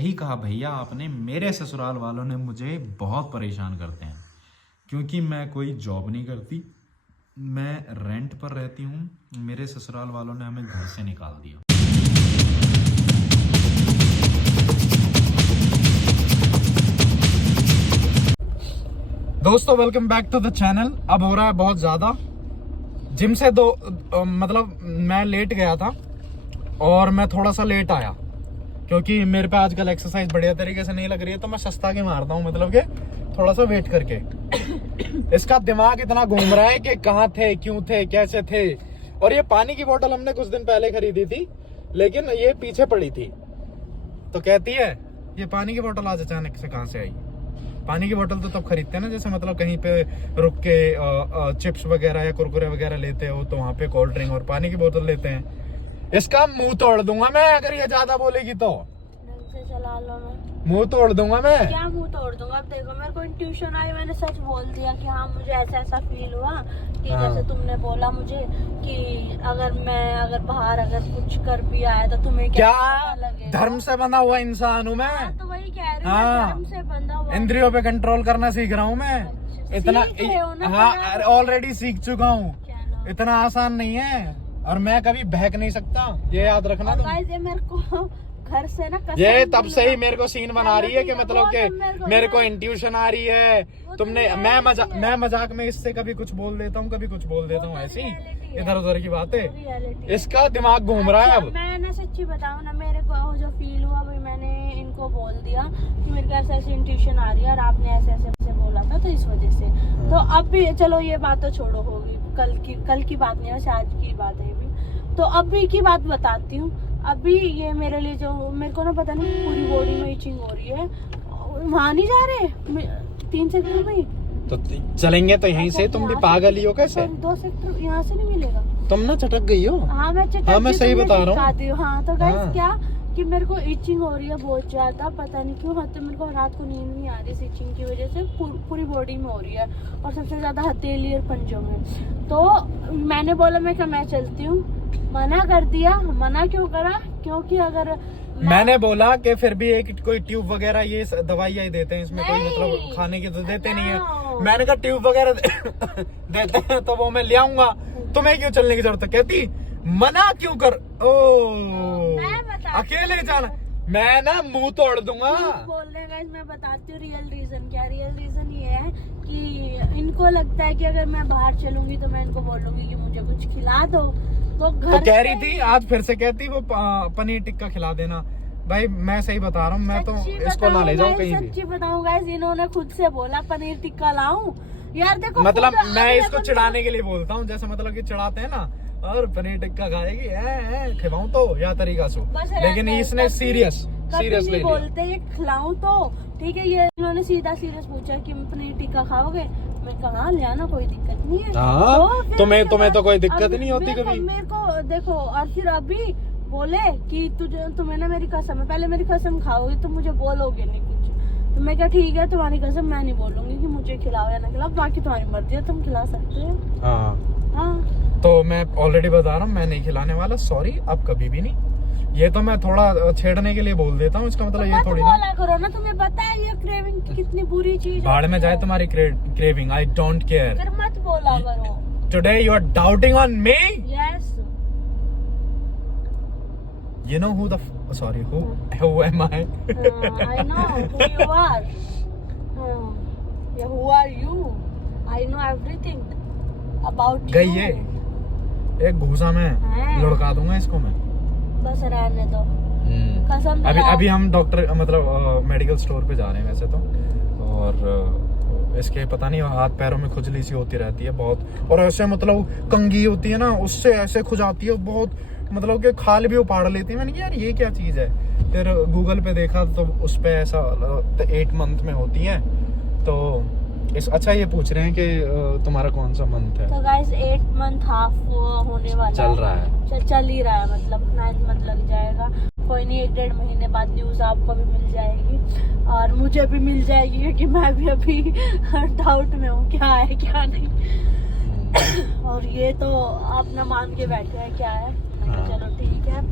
यही कहा भैया आपने। मेरे ससुराल वालों ने मुझे बहुत परेशान करते हैं क्योंकि मैं कोई जॉब नहीं करती, मैं रेंट पर रहती हूँ। मेरे ससुराल वालों ने हमें घर से निकाल दिया। दोस्तों welcome back to the channel. अब हो रहा है बहुत ज़्यादा। जिम से मतलब मैं लेट गया था और मैं थोड़ा सा लेट आया क्योंकि मेरे पे आजकल एक्सरसाइज बढ़िया तरीके से नहीं लग रही है, तो मैं सस्ता के मारता हूँ, मतलब कि थोड़ा सा वेट करके। इसका दिमाग इतना घूम रहा है कि कहाँ थे, क्यों थे, कैसे थे। और ये पानी की बोतल हमने कुछ दिन पहले खरीदी थी, लेकिन ये पीछे पड़ी थी। तो कहती है ये पानी की बोतल आज अचानक से कहाँ से आई। पानी की बोतल तो तब खरीदते हैं ना, जैसे मतलब कहीं पे रुक के चिप्स वगैरह या कुरकुरे वगैरह लेते हो तो वहां पे कोल्ड ड्रिंक और पानी की बोतल लेते हैं। इसका मुंह तोड़ दूंगा मैं अगर ये ज्यादा बोलेगी तो। ढंग से चला लो ना। मुंह तोड़ दूंगा मैं। क्या मुंह तोड़ दूंगा? अब देखो मेरे को इंट्यूशन आई, मैंने सच बोल दिया कि हाँ मुझे ऐसा ऐसा फील हुआ कि जैसे तुमने बोला मुझे कि अगर बाहर अगर कुछ कर भी आया तो तुम्हें क्या लगेगा? धर्म से बंधा हुआ इंसान हूँ मैं। तो वही कह रही हूँ, धर्म से बंधा हुआ। इंद्रियों पे कंट्रोल करना सीख रहा हूँ मैं। इतना हाँ ऑलरेडी सीख चुका हूँ। इतना आसान नहीं है और मैं कभी बहक नहीं सकता, ये याद रखना तुम। ये मेरे को घर से ना ये तब से ही मेरे को सीन बना रही है कि मतलब कि मेरे को इंट्यूशन आ रही है। तुमने मैं मजाक में इससे कभी कुछ बोल देता हूँ, कभी कुछ बोल देता हूँ, ऐसी इधर उधर की बातें। इसका दिमाग घूम रहा है अब। मैं ना सच्ची बताऊँ ना, मेरे को जो फील हुआ भाई मैंने इनको बोल दिया कि मेरे को ऐसे ऐसे इंट्यूशन आ रही है और आपने ऐसे ऐसे बोला था तो इस वजह से। तो अब भी चलो ये बात तो छोड़ो, होगी कल की बात नहीं है, आज की बात है भी। तो अभी की बात बताती हूँ। अभी ये मेरे लिए जो मेरे को ना पता नहीं पूरी बॉडी में इचिंग हो रही है। वहाँ नहीं जा रहे 3 सेक्टर में तो चलेंगे तो यहीं से। तुम भी पागल ही हो कैसे? 2 सेक्टर यहाँ से नहीं मिलेगा। तुम ना चटक गई हो। हाँ मैं चटक। हाँ मैं सही बता रहा हूँ। हाँ तो गाइस क्या कि मेरे को इचिंग हो रही है बहुत ज्यादा, पता नहीं क्यों। तो मेरे को रात को नींद नहीं आ रही इस इचिंग की वजह से, पूरी बॉडी में हो रही है और सबसे ज्यादा हथेली और पंजों में। तो मैंने बोला मैं चलती हूँ, मना कर दिया। मना क्यों करा? क्योंकि अगर मैंने बोला कि फिर भी एक कोई ट्यूब वगैरह ये दवाइयाँ ही देते हैं, इसमें कोई मतलब खाने की तो देते नहीं है। मैंने कहा ट्यूब वगैरह देते हैं तो वो मैं ले आऊंगा, तुम्हें क्यों चलने की जरूरत है? कहती मना क्यों कर। अकेले जाना, मैं ना मुंह तोड़ दूंगा। बोल रहे हैं मैं बताती हूँ रियल रीजन क्या। रियल रीजन ये है कि इनको लगता है कि अगर मैं बाहर चलूंगी तो मैं इनको बोलूंगी कि मुझे कुछ खिला दो। तो कह रही थी, आज फिर से कहती वो पनीर टिक्का खिला देना। भाई मैं सही बता रहा हूँ, मैं तो इसको ना ले जाऊँ कहीं भी। सच्ची बताऊँ गाइस, इन्होंने खुद से बोला पनीर टिक्का लाऊं। यार देखो मतलब मैं इसको चिढ़ाने के लिए बोलता हूँ, जैसे मतलब कि चिढ़ाते हैं ना, और पनीर टिक्का खाएगी खिलाऊं तो या तरीका से। लेकिन इसने सीरियस ले लिया। बोलते ये खिलाऊं तो ठीक है, ये इन्होंने सीधा सीरियस पूछा कि पनीर टिक्का खाओगे? मैं कहा ले आना, कोई दिक्कत नहीं है। तो तुम्हें तो कोई दिक्कत नहीं होती कभी। मेरे को देखो, और फिर अभी बोले कि तुम्हें ना मेरी कसम है, पहले मेरी कसम खाओगे तो मुझे बोलोगे नहीं कुछ। तो मैं क्या ठीक है तुम्हारी कसम, मैं नहीं बोलूंगी कि मुझे खिलाओ या ना खिलाओ, बाकी तुम्हारी मर्जी है, तुम खिला सकते हो। हाँ तो मैं ऑलरेडी बता रहा हूँ मैं नहीं खिलाने वाला, सॉरी, अब कभी भी नहीं। ये तो मैं थोड़ा छेड़ने के लिए बोल देता हूँ, इसका मतलब ये थोड़ी ना करो ना। तुम्हें पता है ये क्रेविंग कितनी बुरी चीज है। बाढ़ में जाए तुम्हारी क्रेविंग, आई डोंट केयर। फिर मत बोला करो। Today you are doubting on me. Yes. You know who am I? I know who you are. Who are you? I know everything about you. गई है एक घूसा में लुढ़का दूंगा इसको मैं। बस रहने दो, कसम। अभी हम डॉक्टर मतलब मेडिकल स्टोर पे जा रहे हैं वैसे तो, और इसके पता नहीं हाथ पैरों में खुजली सी होती रहती है बहुत, और ऐसे मतलब कंघी होती है ना, उससे ऐसे खुजाती है बहुत, मतलब कि खाल भी उपाड़ लेती है। मैंने कहा यार ये क्या चीज है, फिर गूगल पे देखा तो उस पे ऐसा 8 मंथ में होती है। तो अच्छा ये पूछ रहे हैं कि तुम्हारा कौन सा मंथ है? तो गाइस 8 मंथ हाफ होने वाला चल रहा है, चल ही रहा है, मतलब 9 मंथ लग जाएगा। कोई नहीं, 1-1.5 महीने बाद न्यूज आपको भी मिल जाएगी और मुझे भी मिल जाएगी, क्योंकि मैं भी अभी डाउट में हूँ क्या है क्या नहीं। और ये तो आप ना मान के बैठे हैं क्या है। चलो ठीक है,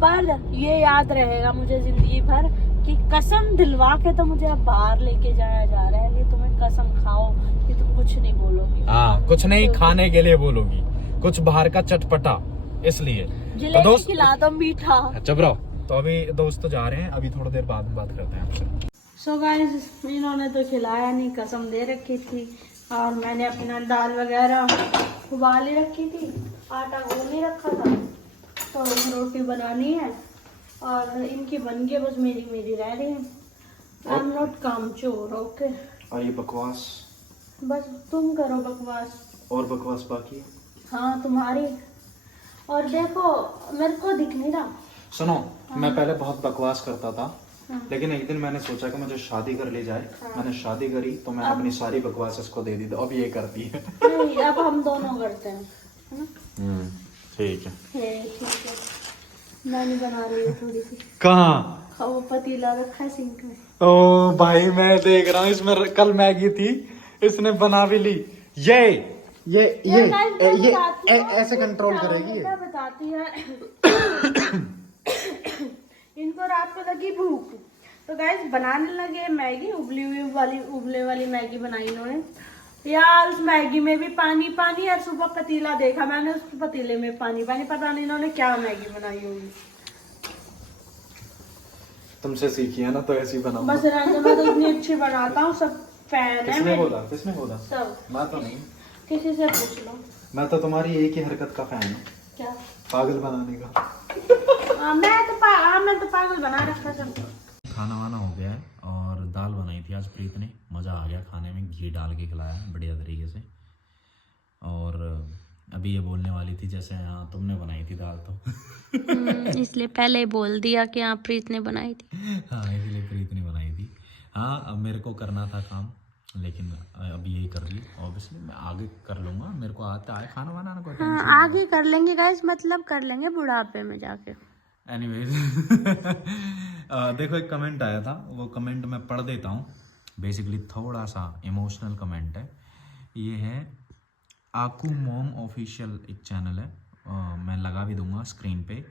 पर ये याद रहेगा मुझे जिंदगी भर कि कसम दिलवा के तो मुझे अब बाहर लेके जाया जा रहा है कि तुम्हें कसम खाओ कि तुम कुछ नहीं बोलोगी। हाँ, कुछ नहीं खाने के लिए बोलोगी, कुछ बाहर का चटपटा, इसलिए तो जलेबी दोस्त खिला दो मीठा। चुप रहो। तो अभी दोस्त तो जा रहे हैं, अभी थोड़ी देर बाद में बात करते हैं आपसे। सो गाइस, इन्होंने तो खिलाया नहीं, कसम दे रखी थी और मैंने अपना दाल वगैरह उबाल ही रखी थी, आटा गूंद ही रखा था, तो रोटी बनानी है और इनकी बन गई, बस मेरी रह रही है। आई एम नॉट कामचोर, ओके। और ये बकवास, बस तुम करो बकवास, और बकवास बाकी। हाँ तुम्हारी। और देखो मेरे को दिख नहीं रहा। सुनो, मैं पहले बहुत बकवास करता था, हाँ। लेकिन एक दिन मैंने सोचा कि मुझे शादी कर ली जाए। हाँ। मैंने शादी करी तो मैंने अपनी सारी बकवास इसको दे दी, तो अब ये करती है। नहीं, अब हम दोनों करते हैं, है ना? ठीक है। ठीक है, नानी बना रही है थोड़ी सी। कहाँ? वो पतीला रखा है सिंक में। ओ भाई, मैं देख रहा हूँ, इसमें कल मैगी थी, इसने बना भी ली। ये ऐसे कंट्रोल करेगी ये। बताती है। इनको रात को लगी भूख, तो गाइस बनाने लगे मैगी, उबले वाली मैगी बनाई इन्होंने। यार उस मैगी में भी पानी पानी, और सुबह पतीला देखा मैंने, उस पतीले में पानी पानी, पता नहीं इन्होंने क्या मैगी बनाई होगी। तुमसे सीखी है ना, तो ऐसी बनाओ। बस रहने, मैं तो इतनी अच्छी बनाता हूँ, सब फैन है। किसने बोला? सब। मैं तो नहीं, किसी से पूछ लो। मैं तो तुम्हारी एक ही हरकत का फैन हूँ, क्या? पागल बनाने का। मैं तो पागल बना रखा सबको। खाना वाना हो गया है और दाल बनाई थी आज प्रीत ने, मज़ा आ गया खाने में, घी डाल के खिलाया बढ़िया तरीके से। और अभी ये बोलने वाली थी जैसे हाँ तुमने बनाई थी दाल, तो इसलिए पहले ही बोल दिया कि हाँ प्रीत ने बनाई थी। हाँ इसलिए प्रीत ने बनाई थी। हाँ अब मेरे को करना था काम, लेकिन अभी यही कर ली। ऑब्वियसली मैं आगे कर लूँगा, मेरे को आता है खाना बनाना, कोई टेंशन हाँ, आगे कर लेंगे गाइस, मतलब कर लेंगे बुढ़ापे में जाके। एनीवेज देखो एक कमेंट आया था, वो कमेंट मैं पढ़ देता हूँ। बेसिकली थोड़ा सा इमोशनल कमेंट है। ये है आकू मॉम ऑफिशियल, एक चैनल है, मैं लगा भी दूंगा स्क्रीन पे।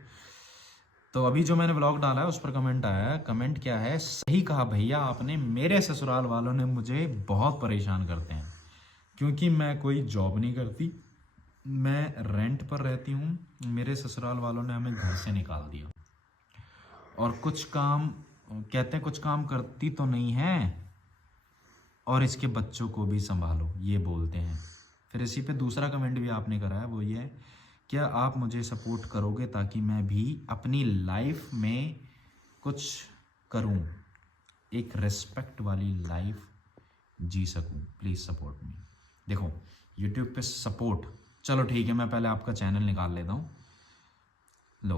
तो अभी जो मैंने व्लॉग डाला है उस पर कमेंट आया है। कमेंट क्या है? सही कहा भैया आपने, मेरे ससुराल वालों ने मुझे बहुत परेशान करते हैं क्योंकि मैं कोई जॉब नहीं करती, मैं रेंट पर रहती हूँ। मेरे ससुराल वालों ने हमें घर से निकाल दिया और कुछ काम कहते हैं, कुछ काम करती तो नहीं है और इसके बच्चों को भी संभालो, ये बोलते हैं। फिर इसी पे दूसरा कमेंट भी आपने करा है, वो ये है, क्या आप मुझे सपोर्ट करोगे ताकि मैं भी अपनी लाइफ में कुछ करूं, एक रिस्पेक्ट वाली लाइफ जी सकूं, प्लीज़ सपोर्ट मी। देखो यूट्यूब पे सपोर्ट, चलो ठीक है, मैं पहले आपका चैनल निकाल लेता हूँ। लो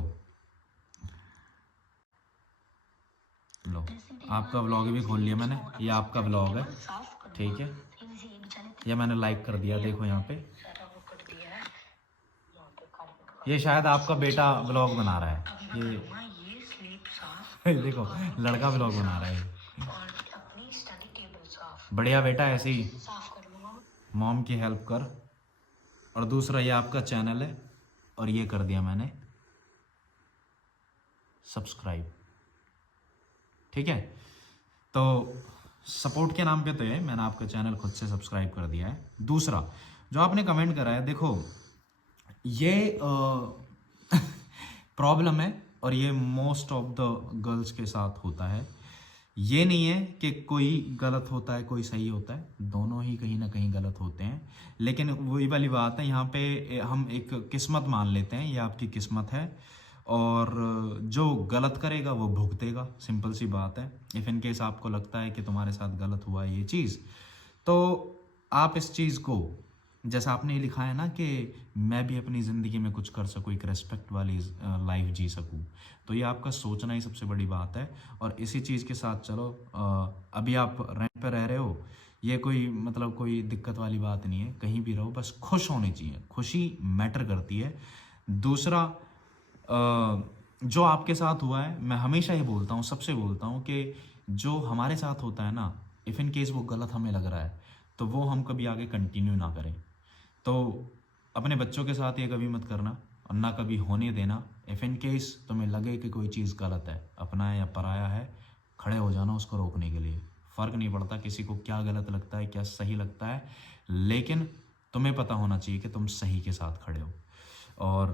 आपका व्लॉग भी खोल लिया मैंने, ये आपका व्लॉग है, ठीक है, ये मैंने लाइक कर दिया। देखो यहाँ पे, ये शायद आपका बेटा व्लॉग बना रहा है, ये देखो लड़का व्लॉग बना रहा है। बढ़िया बेटा, ऐसे ही मॉम की हेल्प कर। और दूसरा ये आपका चैनल है और ये कर दिया मैंने सब्सक्राइब, ठीक है। तो सपोर्ट के नाम पे तो ये मैंने आपका चैनल खुद से सब्सक्राइब कर दिया है। दूसरा जो आपने कमेंट करा है, देखो ये प्रॉब्लम है और ये मोस्ट ऑफ द गर्ल्स के साथ होता है। ये नहीं है कि कोई गलत होता है कोई सही होता है, दोनों ही कहीं ना कहीं गलत होते हैं। लेकिन वही वाली बात है, यहाँ पे हम एक किस्मत मान लेते हैं, ये आपकी किस्मत है और जो गलत करेगा वो भुगतेगा, सिंपल सी बात है। इफ़ इन केस आपको लगता है कि तुम्हारे साथ गलत हुआ है ये चीज़, तो आप इस चीज़ को, जैसा आपने ये लिखा है ना कि मैं भी अपनी ज़िंदगी में कुछ कर सकूँ, एक रेस्पेक्ट वाली लाइफ जी सकूँ, तो ये आपका सोचना ही सबसे बड़ी बात है। और इसी चीज़ के साथ चलो, अभी आप रेंट पे रह रहे हो, ये कोई मतलब कोई दिक्कत वाली बात नहीं है, कहीं भी रहो, बस खुश होनी चाहिए, खुशी मैटर करती है। दूसरा जो आपके साथ हुआ है, मैं हमेशा ये बोलता हूँ, सबसे बोलता हूँ कि जो हमारे साथ होता है ना, इफ़ इन केस वो गलत हमें लग रहा है तो वो हम कभी आगे कंटिन्यू ना करें। तो अपने बच्चों के साथ ये कभी मत करना और ना कभी होने देना। इफ़ इन केस तुम्हें लगे कि कोई चीज़ गलत है, अपना है या पराया है, खड़े हो जाना उसको रोकने के लिए। फ़र्क नहीं पड़ता किसी को क्या गलत लगता है क्या सही लगता है, लेकिन तुम्हें पता होना चाहिए कि तुम सही के साथ खड़े हो। और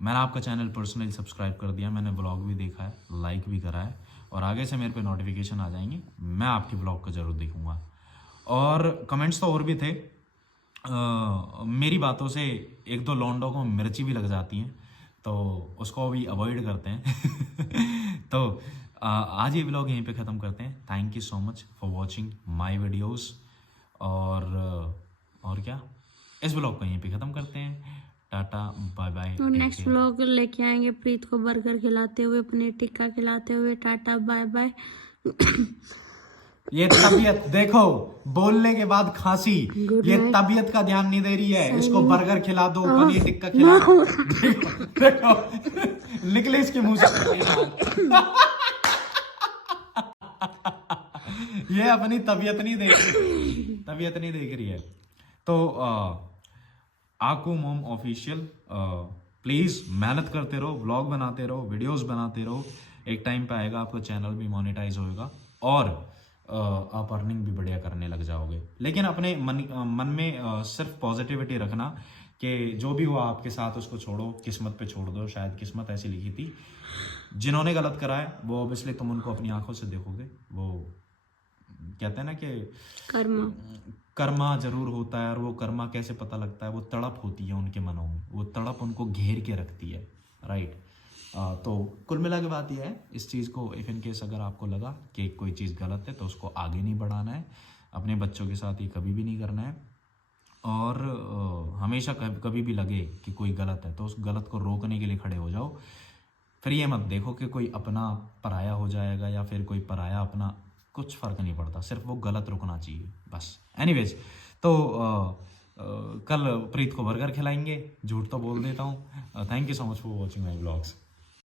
मैंने आपका चैनल पर्सनली सब्सक्राइब कर दिया, मैंने ब्लॉग भी देखा है, लाइक भी करा है, और आगे से मेरे पे नोटिफिकेशन आ जाएंगे, मैं आपके ब्लॉग को ज़रूर देखूँगा। और कमेंट्स तो और भी थे, मेरी बातों से एक दो लौंडों को मिर्ची भी लग जाती हैं, तो उसको भी अवॉइड करते हैं। तो आज ये ब्लॉग यहीं पे ख़त्म करते हैं। Thank you so much for watching my videos. और क्या, इस ब्लॉग को यहीं पे ख़त्म करते हैं। Tata bye bye. तो नेक्स्ट व्लॉग लेके आएंगे प्रीत को बर्गर खिलाते हुए, पनीर टिक्का खिलाते हुए। Tata bye bye. ये तबीयत देखो, बोलने के बाद खांसी, ये तबीयत का ध्यान नहीं दे रही है। इसको बर्गर खिला दो, पनीर टिक्का खिला दो। देखो निकले इसके मुंह से। ये अपनी तबीयत नहीं देख रही है। तो आकू मोम ऑफिशियल, प्लीज मेहनत करते रहो, व्लॉग बनाते रहो, वीडियोस बनाते रहो। एक टाइम पे आएगा आपका चैनल भी मोनेटाइज होएगा और आप अर्निंग भी बढ़िया करने लग जाओगे। लेकिन अपने मन में सिर्फ पॉजिटिविटी रखना कि जो भी हुआ आपके साथ उसको छोड़ो, किस्मत पे छोड़ दो। शायद किस्मत ऐसी लिखी थी। जिन्होंने गलत करा है वो ऑब्वियसली तुम उनको अपनी आंखों से देखोगे। वो कहते हैं ना कि कर्मा जरूर होता है, और वो कर्मा कैसे पता लगता है, वो तड़प होती है उनके मनों में, वो तड़प उनको घेर के रखती है, राइट। तो कुल मिला के बात यह है, इस चीज़ को इफ इन केस अगर आपको लगा कि कोई चीज़ गलत है तो उसको आगे नहीं बढ़ाना है, अपने बच्चों के साथ ये कभी भी नहीं करना है। और हमेशा कभी भी लगे कि कोई गलत है तो उस गलत को रोकने के लिए खड़े हो जाओ। फिर ये मत देखो कि कोई अपना पराया हो जाएगा या फिर कोई पराया अपना, कुछ फ़र्क नहीं पड़ता, सिर्फ वो गलत रुकना चाहिए बस। एनीवेज, तो कल प्रीत को बर्गर खिलाएंगे, झूठ तो बोल देता हूँ। Thank you so much for watching my blogs.